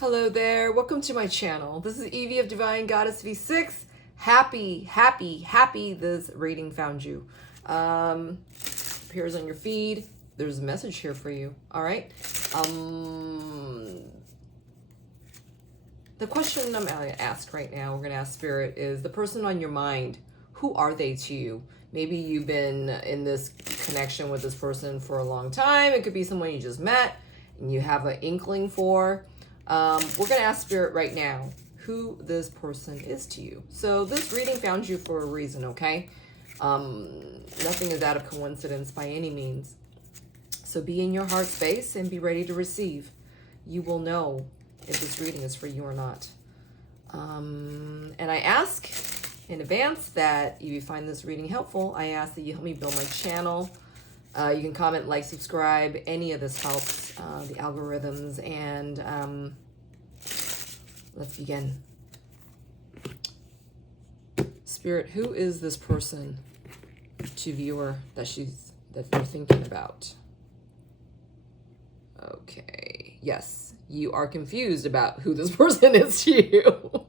Hello there, welcome to my channel. This is Evie of Divine Goddess V6. Happy this reading found you. Appears on your feed. There's a message here for you, all right? The question I'm going to ask right now, we're going to ask Spirit, is the person on your mind, who are they to you? Maybe you've been in this connection with this person for a long time. It could be someone you just met and you have an inkling for. We're going to ask Spirit right now who this person is to you. So this reading found you for a reason, okay? Nothing is out of coincidence by any means. So be in your heart space and be ready to receive. You will know if this reading is for you or not. And I ask in advance that if you find this reading helpful, I ask that you help me build my channel. You can comment, like, subscribe. Any of this helps the algorithms. And let's begin. Spirit, who is this person to viewer that you're thinking about? Okay. Yes, you are confused about who this person is to you.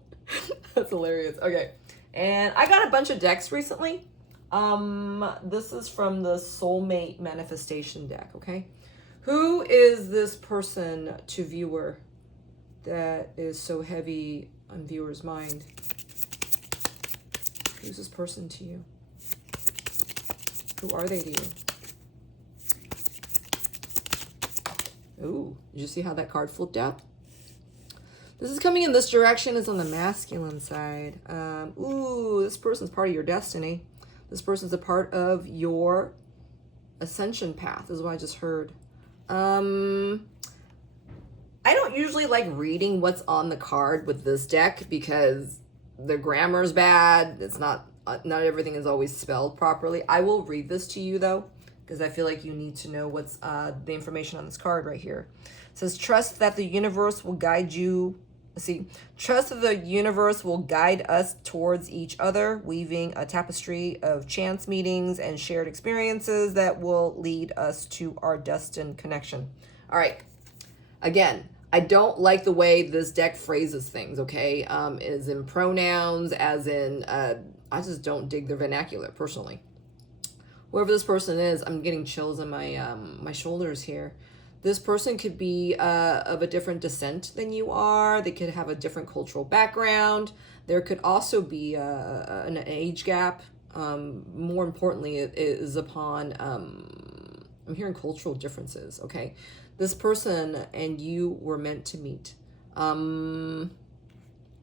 That's hilarious. Okay. And I got a bunch of decks recently. This is from the Soulmate Manifestation deck, okay? Who is this person to viewer that is so heavy on viewer's mind? Who's this person to you? Who are they to you? Ooh, did you see how that card flipped out? This is coming in this direction. It's on the masculine side. Ooh, this person's part of your destiny. This person's a part of your ascension path, is what I just heard. I don't usually like reading what's on the card with this deck because the grammar's bad. It's not everything is always spelled properly. I will read this to you though, because I feel like you need to know what's the information on this card right here. It says, trust that the universe will guide you. Trust that the universe will guide us towards each other, weaving a tapestry of chance meetings and shared experiences that will lead us to our destined connection. All right. Again, I don't like the way this deck phrases things, okay? As in pronouns, as in, I just don't dig their vernacular, personally. Whoever this person is, I'm getting chills on my my shoulders here. This person could be of a different descent than you are. They could have a different cultural background. There could also be an age gap. More importantly, it is upon, I'm hearing cultural differences, okay? This person and you were meant to meet. Hold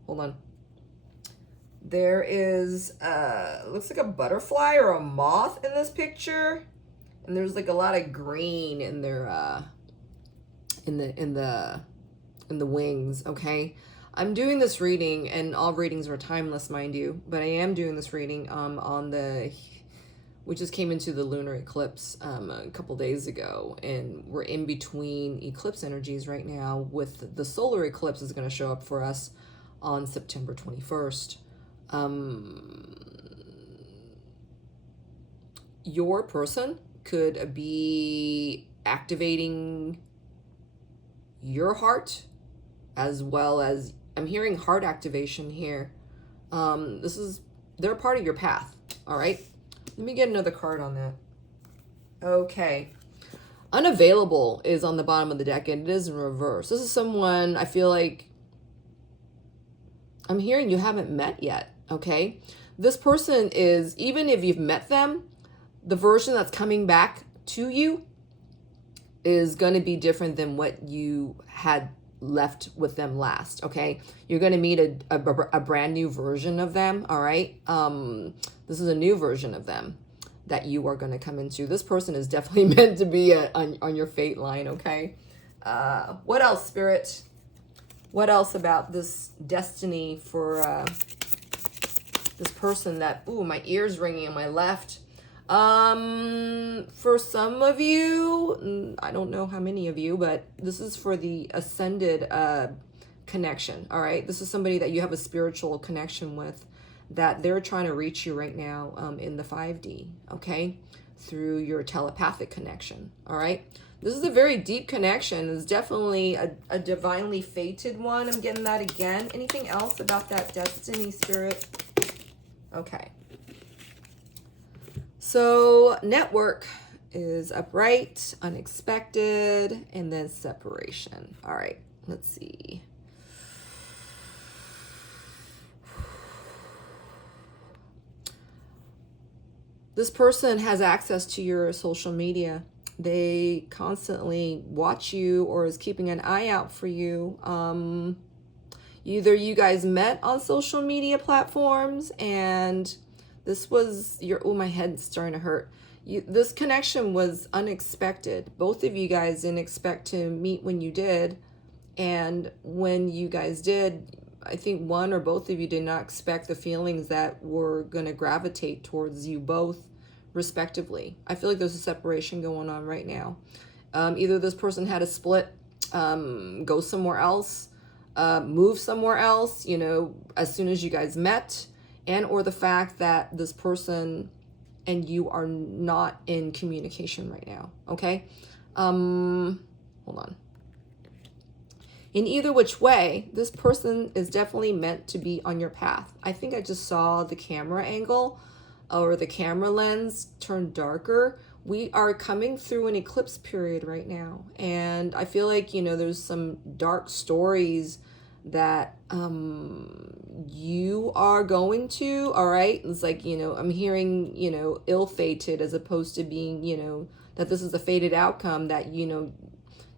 on. There is, looks like a butterfly or a moth in this picture. And there's like a lot of green in their, in the wings, okay? I'm doing this reading, and all readings are timeless, mind you, but I am doing this reading on the, we just came into the lunar eclipse a couple days ago, and we're in between eclipse energies right now, with the solar eclipse is going to show up for us on September 21st. Your person could be activating your heart, as well as, I'm hearing heart activation here. They're a part of your path, all right? Let me get another card on that. Okay. Unavailable is on the bottom of the deck, and it is in reverse. This is someone I feel like I'm hearing you haven't met yet, okay? This person is, even if you've met them, the version that's coming back to you is going to be different than what you had left with them last, okay? You're going to meet a brand new version of them, all right? This is a new version of them that you are going to come into. This person is definitely meant to be on your fate line, okay? What else, Spirit? What else about this destiny for this person that, ooh, my ear's ringing on my left. For some of you, I don't know how many of you, but this is for the ascended connection, all right? This is somebody that you have a spiritual connection with, that they're trying to reach you right now in the 5D, okay? Through your telepathic connection, all right? This is a very deep connection. It's definitely a divinely fated one. I'm getting that again. Anything else about that destiny, Spirit? Okay. So network is upright, unexpected, and then separation. All right, let's see. This person has access to your social media. They constantly watch you or is keeping an eye out for you. Either you guys met on social media platforms and this was your, oh, my head's starting to hurt. This connection was unexpected. Both of you guys didn't expect to meet when you did. And when you guys did, I think one or both of you did not expect the feelings that were going to gravitate towards you both respectively. I feel like there's a separation going on right now. Either this person had a split, go somewhere else, move somewhere else, you know, as soon as you guys met, and or the fact that this person and you are not in communication right now. Okay. Hold on. In either which way, this person is definitely meant to be on your path. I think I just saw the camera angle or the camera lens turn darker. We are coming through an eclipse period right now. And I feel like, you know, there's some dark stories that you are going to, all right? It's like, you know, I'm hearing, you know, ill-fated as opposed to being, you know, that this is a fated outcome, that, you know,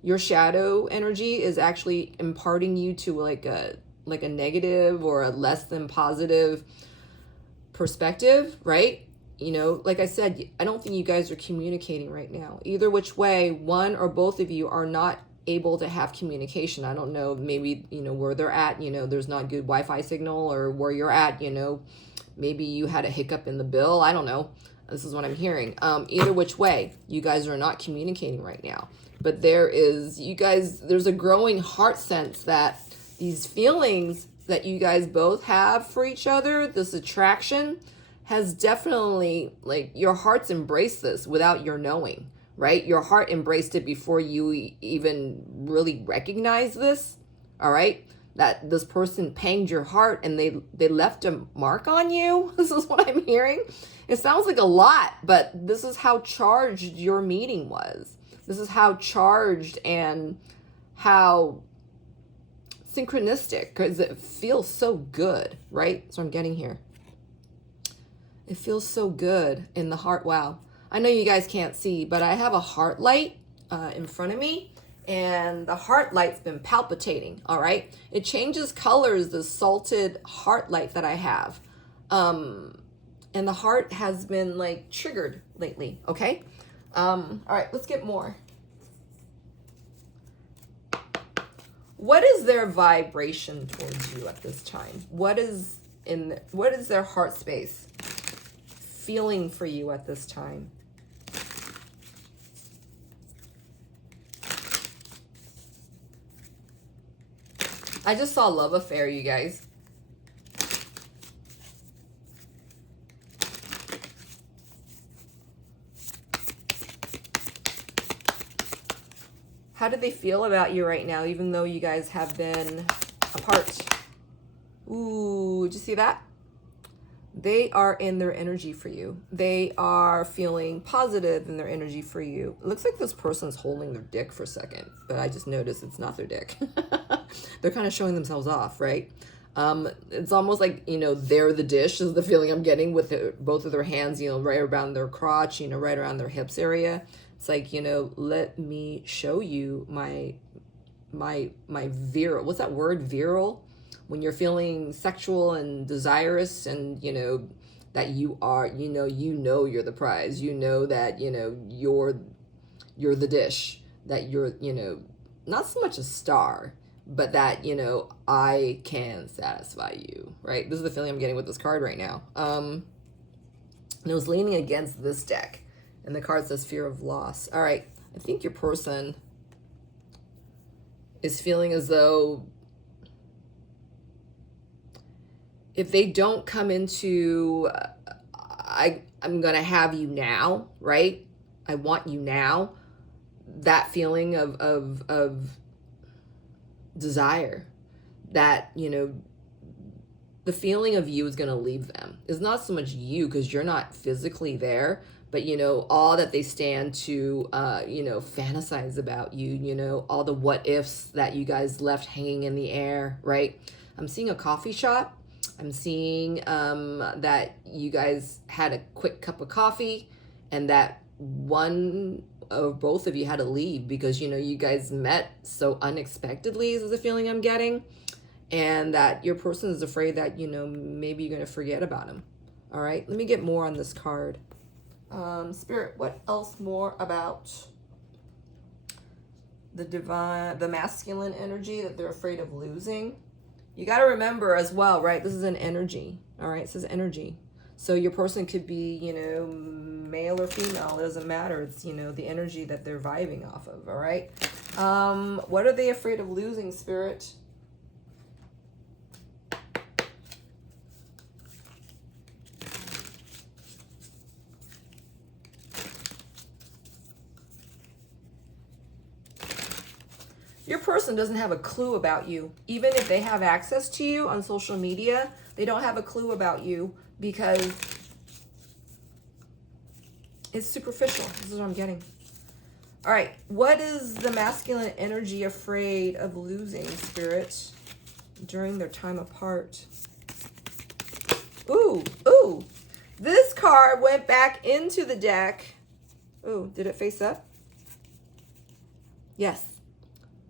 your shadow energy is actually imparting you to like a negative or a less than positive perspective, right? You know, like I said, I don't think you guys are communicating right now. Either which way, one or both of you are not able to have communication. I don't know, maybe, you know, where they're at, you know, there's not good Wi-Fi signal, or where you're at, you know, maybe you had a hiccup in the bill. I don't know. This is what I'm hearing. Either which way, you guys are not communicating right now. But there is, you guys, there's a growing heart sense that these feelings that you guys both have for each other, this attraction, has definitely, like, your heart's embraced this without your knowing, right? Your heart embraced it before you even really recognize this, all right? That this person panged your heart and they left a mark on you. This is what I'm hearing. It sounds like a lot, but this is how charged your meeting was. This is how charged and how synchronistic, because it feels so good, right? That's what I'm getting here. It feels so good in the heart. Wow. I know you guys can't see, but I have a heart light in front of me, and the heart light's been palpitating, all right? It changes colors, the salted heart light that I have. And the heart has been like triggered lately, okay? All right, let's get more. What is their vibration towards you at this time? What is their heart space feeling for you at this time? I just saw love affair, you guys. How do they feel about you right now, even though you guys have been apart? Ooh, did you see that? They are in their energy for you. They are feeling positive in their energy for you. It looks like this person's holding their dick for a second, but I just noticed it's not their dick. They're kind of showing themselves off, right? It's almost like, you know, they're the dish is the feeling I'm getting with both of their hands, you know, right around their crotch, you know, right around their hips area. It's like, you know, let me show you my virile, what's that word, virile? When you're feeling sexual and desirous, and, you know, that you are, you know you're the prize, you know that, you know, you're the dish, that you're, you know, not so much a star, but that, you know, I can satisfy you, right? This is the feeling I'm getting with this card right now. And it was leaning against this deck, and the card says fear of loss. All right, I think your person is feeling as though if they don't come into, I'm going to have you now, right? I want you now. that feeling of desire, that, you know, the feeling of you is going to leave them. It's not so much you, because you're not physically there, but, you know, all that they stand to, you know, fantasize about you, you know, all the what ifs that you guys left hanging in the air, right? I'm seeing a coffee shop. I'm seeing that you guys had a quick cup of coffee, and that one of both of you had to leave because, you know, you guys met so unexpectedly, is the feeling I'm getting. And that your person is afraid that, you know, maybe you're going to forget about him. All right, let me get more on this card. Spirit, what else more about the masculine energy that they're afraid of losing? You got to remember as well, right? This is an energy. All right, it says energy. So your person could be, you know, male or female. It doesn't matter. It's, you know, the energy that they're vibing off of. All right. What are they afraid of losing, Spirit? Your person doesn't have a clue about you. Even if they have access to you on social media, they don't have a clue about you because it's superficial. This is what I'm getting. All right. What is the masculine energy afraid of losing, Spirit, during their time apart? Ooh, ooh. This card went back into the deck. Ooh, did it face up? Yes.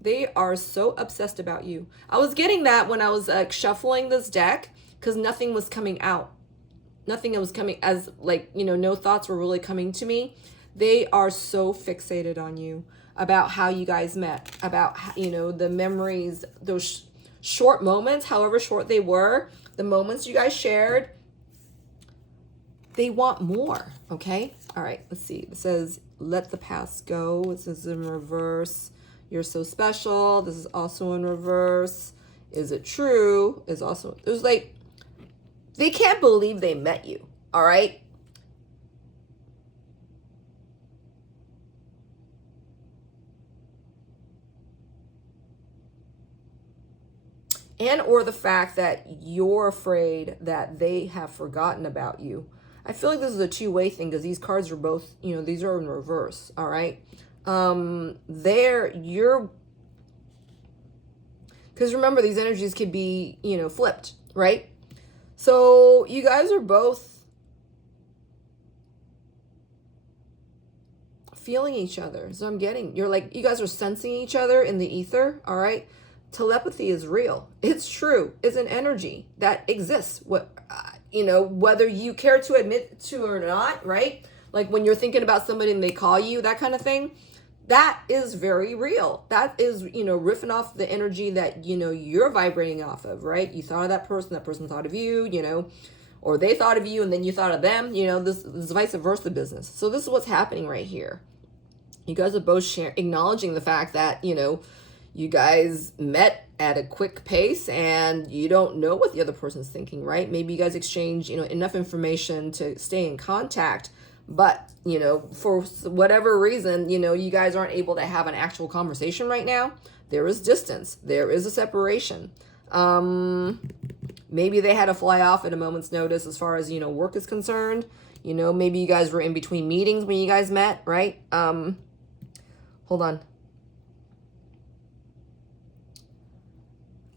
They are so obsessed about you. I was getting that when I was shuffling this deck, because nothing was coming out. Nothing was coming as, like, you know, no thoughts were really coming to me. They are so fixated on you, about how you guys met, about, you know, the memories, those short moments, however short they were, the moments you guys shared. They want more, okay? All right, let's see. It says, let the past go. It says in reverse. You're so special. This is also in reverse. Is it true? Is also, there's like, they can't believe they met you. All right. And or the fact that you're afraid that they have forgotten about you. I feel like this is a two-way thing because these cards are both, you know, these are in reverse. All right. Because remember, these energies could be, you know, flipped, right? So you guys are both feeling each other. So I'm getting, you're like, you guys are sensing each other in the ether. All right. Telepathy is real. It's true. It's an energy that exists. What, you know, whether you care to admit to or not, right? Like when you're thinking about somebody and they call you, that kind of thing. That is very real. That is, you know, riffing off the energy that, you know, you're vibrating off of, right? You thought of that person thought of you, you know, or they thought of you and then you thought of them, you know, this is vice versa business. So this is what's happening right here. You guys are both acknowledging the fact that, you know, you guys met at a quick pace and you don't know what the other person's thinking, right? Maybe you guys exchange, you know, enough information to stay in contact. But, you know, for whatever reason, you know, you guys aren't able to have an actual conversation right now. There is distance. There is a separation. Maybe they had to fly off at a moment's notice as far as, you know, work is concerned. You know, maybe you guys were in between meetings when you guys met, right? Hold on.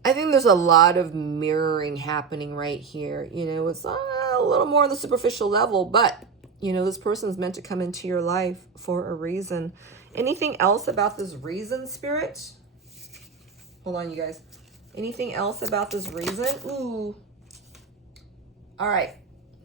I think there's a lot of mirroring happening right here. You know, it's a little more on the superficial level, but you know, this person is meant to come into your life for a reason. Anything else about this reason, Spirit? Hold on, you guys. Anything else about this reason? Ooh. All right.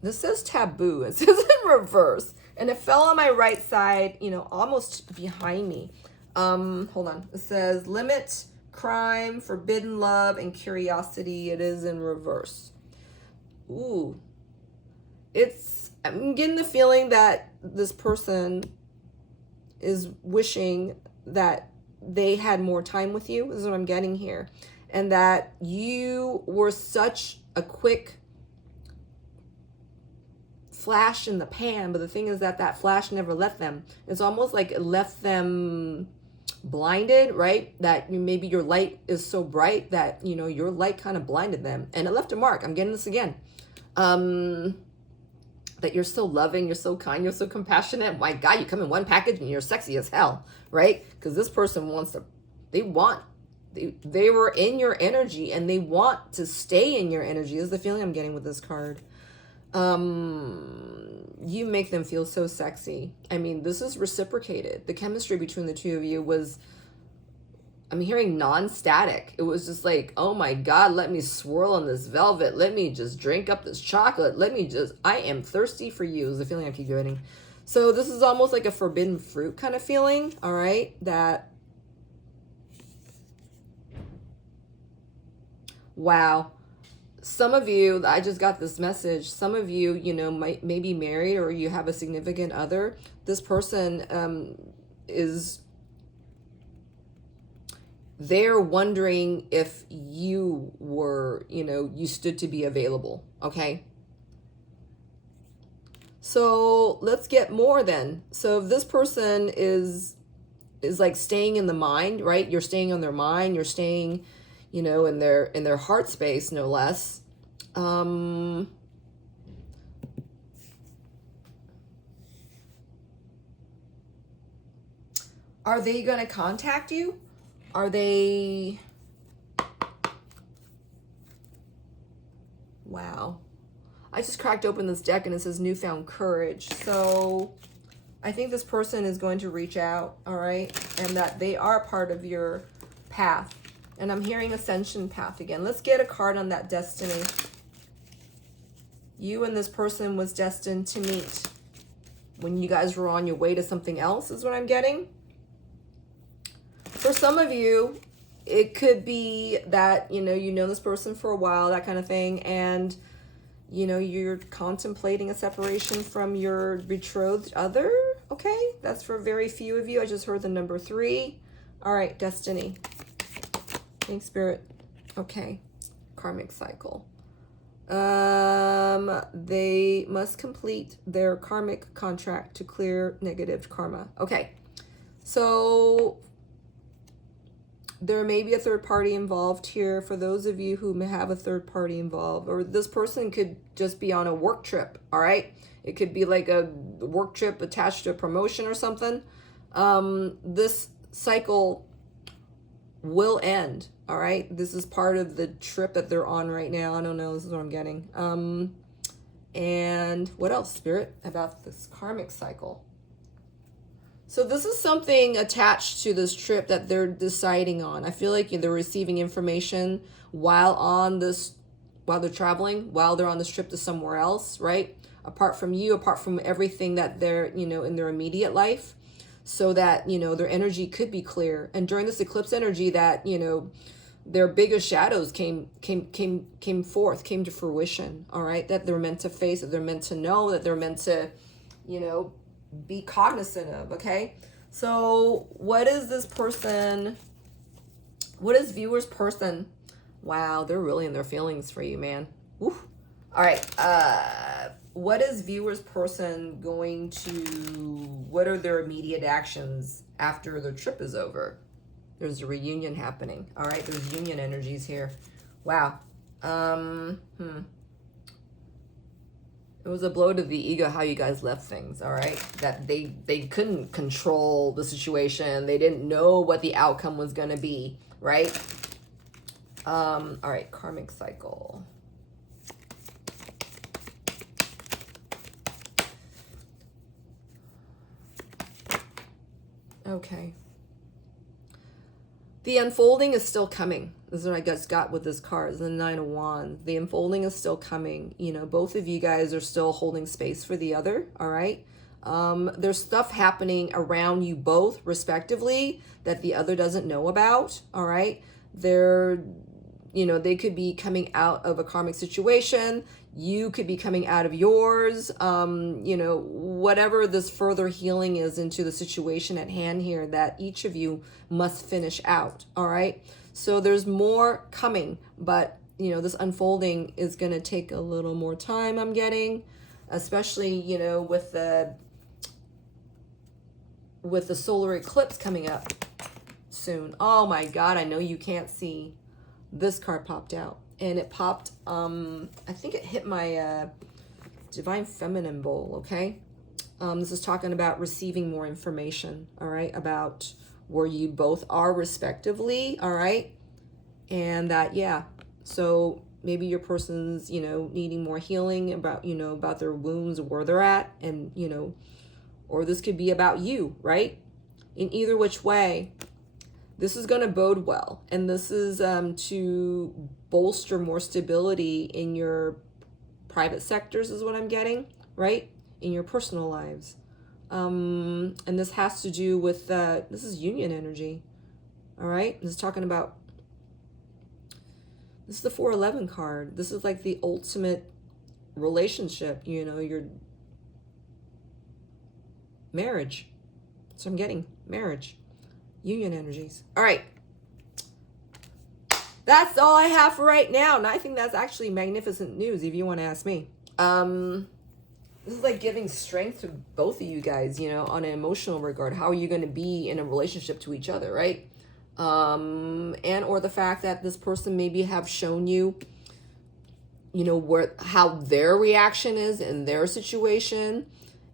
This says taboo. It says in reverse. And it fell on my right side, you know, almost behind me. Hold on. It says limit, crime, forbidden love, and curiosity. It is in reverse. Ooh. I'm getting the feeling that this person is wishing that they had more time with you. This is what I'm getting here. And that you were such a quick flash in the pan, but the thing is that that flash never left them. It's almost like it left them blinded, right? That maybe your light is so bright that, you know, your light kind of blinded them, and it left a mark. I'm getting this again. That you're so loving, you're so kind, you're so compassionate. My God, you come in one package and you're sexy as hell, right? Because this person wants to, they were in your energy and they want to stay in your energy is the feeling I'm getting with this card. You make them feel so sexy. I mean, this is reciprocated. The chemistry between the two of you was, I'm hearing non-static. It was just like, oh my God, let me swirl on this velvet. Let me just drink up this chocolate. I am thirsty for you is the feeling I keep getting. So this is almost like a forbidden fruit kind of feeling, all right? That, wow. Some of you, I just got this message. Some of you, you know, may be married or you have a significant other. This person they're wondering if you were, you know, you stood to be available, okay? So let's get more then. So if this person is like staying in the mind, right? You're staying on their mind, you're staying, you know, in their heart space, no less. Are they going to contact you? Are they... Wow. I just cracked open this deck and it says newfound courage. So I think this person is going to reach out, all right? And that they are part of your path. And I'm hearing ascension path again. Let's get a card on that destiny. You and this person was destined to meet when you guys were on your way to something else is what I'm getting. For some of you, it could be that, you know this person for a while, that kind of thing. And, you know, you're contemplating a separation from your betrothed other. Okay, that's for very few of you. I just heard the number 3. All right, destiny. Thanks, Spirit. Okay, karmic cycle. They must complete their karmic contract to clear negative karma. Okay, so there may be a third party involved here for those of you who may have a third party involved, or this person could just be on a work trip, all right? It could be like a work trip attached to a promotion or something. This cycle will end, all right? This is part of the trip that they're on right now. I don't know, this is what I'm getting. And what else, Spirit, about this karmic cycle? So this is something attached to this trip that they're deciding on. I feel like they're receiving information while they're traveling, while they're on this trip to somewhere else, right? Apart from you, apart from everything that they're, in their immediate life, so that, their energy could be clear. And during this eclipse energy that, their biggest shadows came forth, came to fruition, all right? That they're meant to face, that they're meant to know, that they're meant to, be cognizant of, okay? So what is this person, what is viewer's person? Wow, they're really in their feelings for you, man. Woo. All right, what is viewer's person going to, what are their immediate actions after the trip is over? There's a reunion happening, all right? There's union energies here. Wow. It was a blow to the ego how you guys left things, all right? That they couldn't control the situation. They didn't know what the outcome was going to be, right? All right, karmic cycle. Okay. The unfolding is still coming. This is what I just got with this card, the 9 of Wands. The unfolding is still coming. Both of you guys are still holding space for the other, all right? There's stuff happening around you both, respectively, that the other doesn't know about, all right? They could be coming out of a karmic situation. You could be coming out of yours. Whatever this further healing is into the situation at hand here that each of you must finish out, all right? So there's more coming, but, this unfolding is going to take a little more time, I'm getting. especially, you know, with the solar eclipse coming up soon. Oh my God, I know you can't see. This card popped out, and it popped, I think it hit my Divine Feminine bowl, okay? This is talking about receiving more information, all right, about where you both are respectively, all right? And that, yeah, so maybe your person's, you know, needing more healing about, you know, about their wounds, where they're at, and, you know, or this could be about you, right? In either which way, this is going to bode well. And this is to bolster more stability in your private sectors is what I'm getting, right? In your personal lives. And this has to do with, this is union energy, all right? This is talking about, this is the 411 card. This is like the ultimate relationship, you know, your marriage. So I'm getting marriage, union energies. All right. That's all I have for right now. And I think that's actually magnificent news if you want to ask me. This is like giving strength to both of you guys, you know, on an emotional regard. How are you going to be in a relationship to each other, right? And or the fact that this person maybe have shown you, you know, how their reaction is in their situation,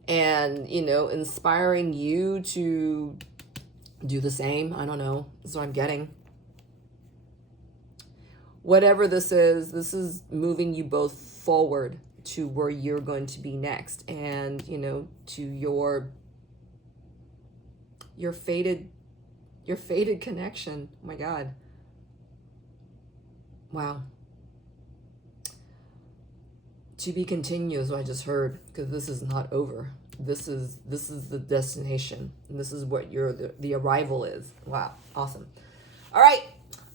and, you know, inspiring you to do the same. I don't know. That's what I'm getting. Whatever this is moving you both forward to where you're going to be next, and, you know, to your fated connection. Oh my God. Wow. To be continued is what I just heard, because this is not over. This is the destination, and this is what the arrival is. Wow. Awesome. All right.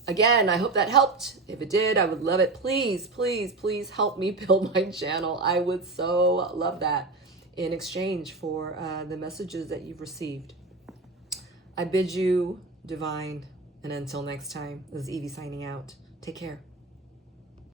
Again, I hope that helped. If it did, I would love it. Please, please, please help me build my channel. I would so love that in exchange for the messages that you've received. I bid you divine, and until next time, this is Evie signing out. Take care.